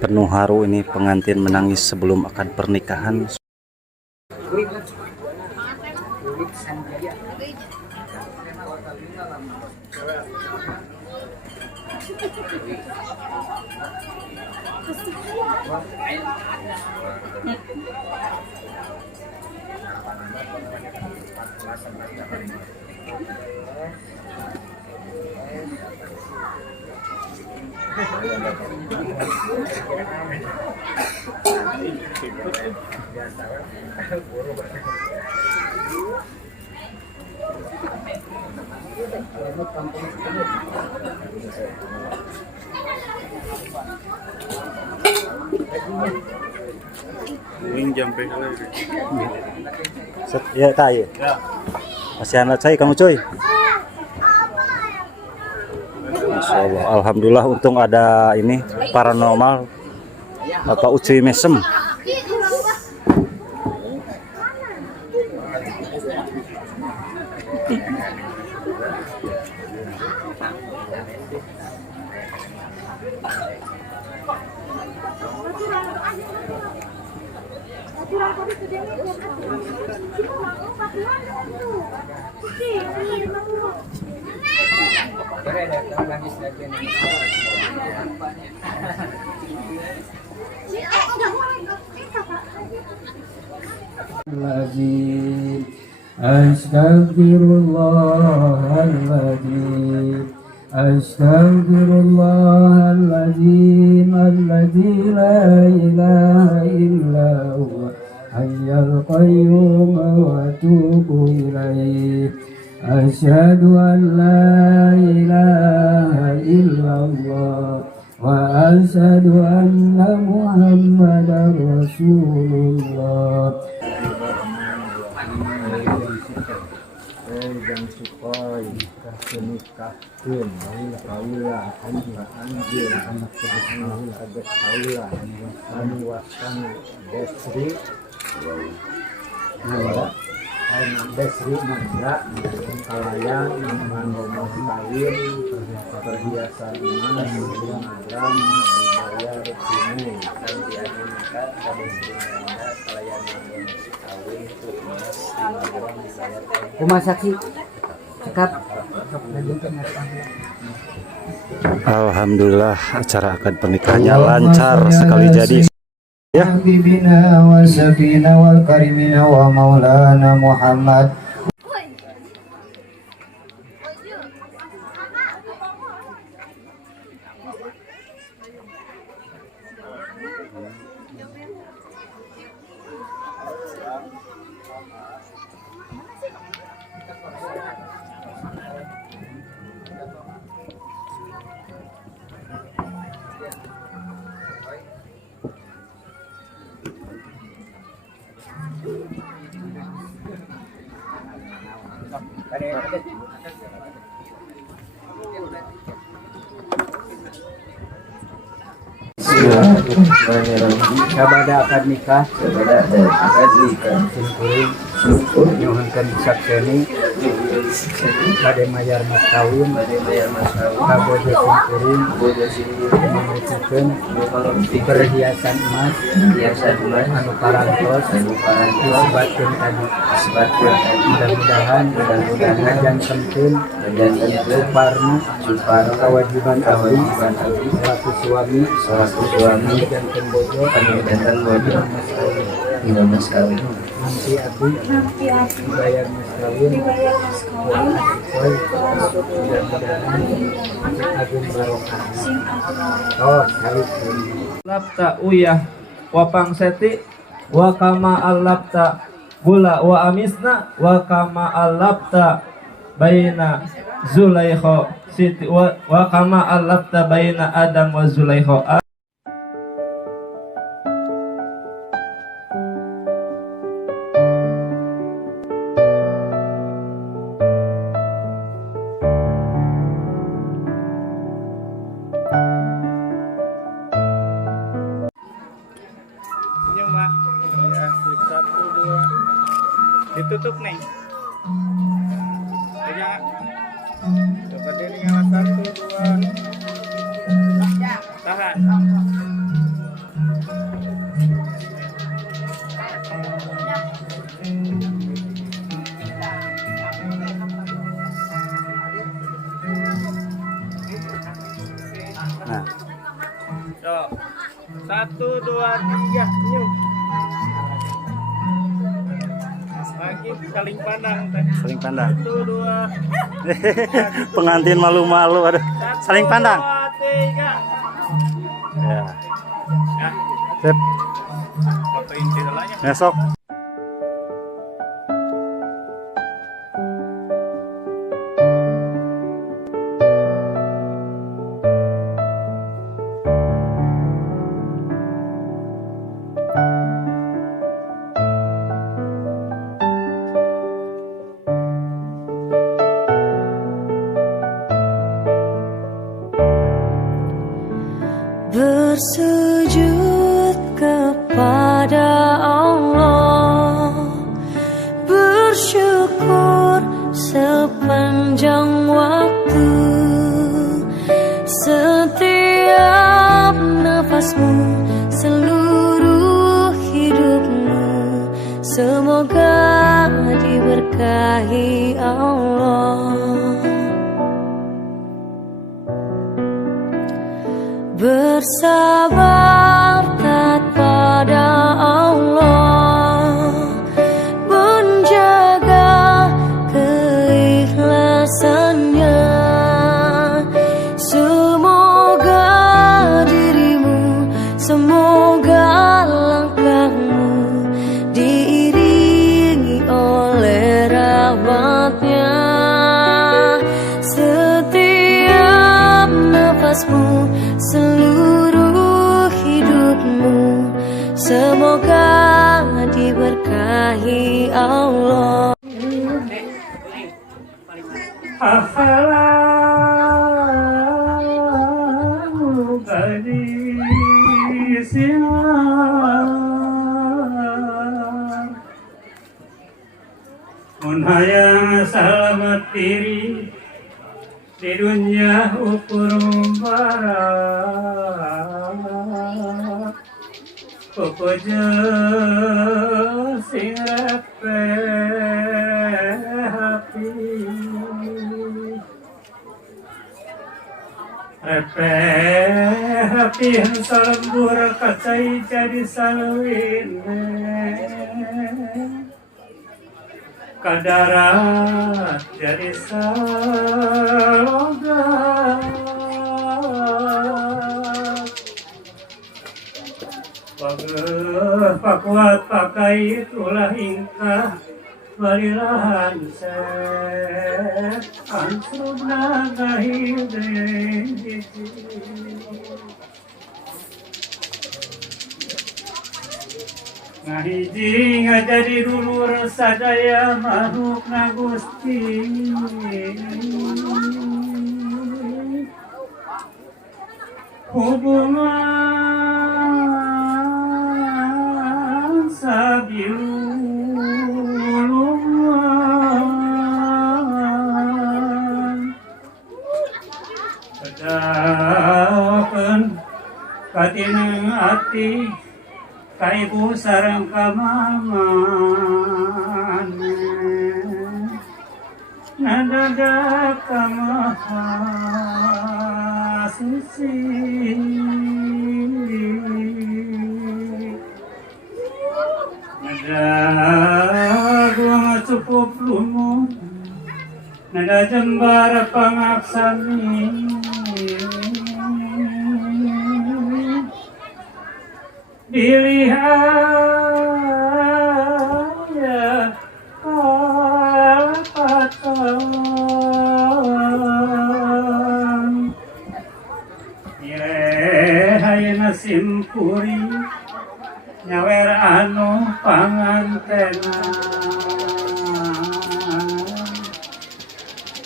Penuh haru ini, pengantin menangis sebelum akan pernikahan. Ya, tayo. Masih anak saya kamu cuy. Masya Allah, alhamdulillah untung ada ini paranormal Bapak Ucuy Mesem. Astaghfirullahaladzim alladzi la ilaha illa huwa hayyul qayyum wa atubu ilaih. Asyhadu an la ilaha illallah wa asyhadu anna Muhammadar Rasulullah. Dan supaya nikahkan baula anjir anak baula agak baula wasan desri desri nanda kalayan manggomo kawin perhiasan emas gram dibayar tunai dan diajukan pada desri nanda kalayan manggomo kawin emas 5 gram dibayar rumah saksi cekap. Alhamdulillah acara akad pernikahannya lancar sekali jadi ya. Habibina wa safina wal karimina wa maulana Muhammad. Sabada akad nikah, nyuhunkeun sakseni kade mayar mas kawin, kabodo simkuring, perhiasan emas, anu parantos, disebatkeun tadi. Mudah-mudahan ajan penting Suparno kewajiban abdi selaku suami dan pembojo Tidak mas kawin. nanti abdi dibayar mas kawin mudah-mudahan agung barokah. Oh salib lapta uyah wapang seti wa kama alapta bula wa amisna wa kama alapta baina Zulaikha siti wa kama alapta baina Adam wa Zulaikha. Ditutup nih. Coba dari 1, 2. Tahan. Nah, So, 1, 2, 3, nyum. Lagi saling pandang. saling pandang. 1, 2, Pengantin malu-malu, aduh. Saling pandang. 2, 3. Ya, Ya, sip. fotoin channelnya. Besok. Bersujud kepada Allah, bersyukur sepanjang waktu, setiap nafasmu, seluruh hidupmu, semoga diberkahi Allah. Bersabar taat pada Allah, menjaga keikhlasannya. Semoga dirimu, semoga langkahmu diiringi oleh rahmat-Nya. Setiap nafasmu, seluruh hidupmu, semoga diberkahi Allah. Assalamu alaikum. Mun hayang selamat diri di dunia ukur barat, pokoknya sing repe hati, repe hati yang salembur kacai jadi salwine. Kadarat jadi salogat, pakuat pakai itulah ingkah balilahan set ansur nagahide. Ngahiji ngajadi dulur sadaya makhluk na Gusti. Hubungan sabiuluan kedapen katinang ati ka ibu sareng ka mamane, nadadak ka maha suci. Nada gua cukup lumut, nada jembara pangaksami. Dilihat ya kalapatan, hayana simpuri nyawer anu pangantenan,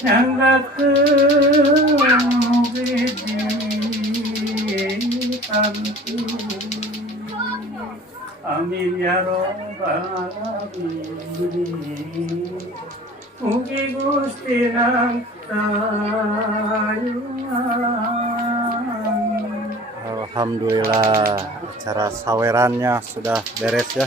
nyanggakeun biji kantu. Amin ya robbal alamin. Mugi Gusti nang tayungan. Alhamdulillah, acara sawerannya sudah beres ya.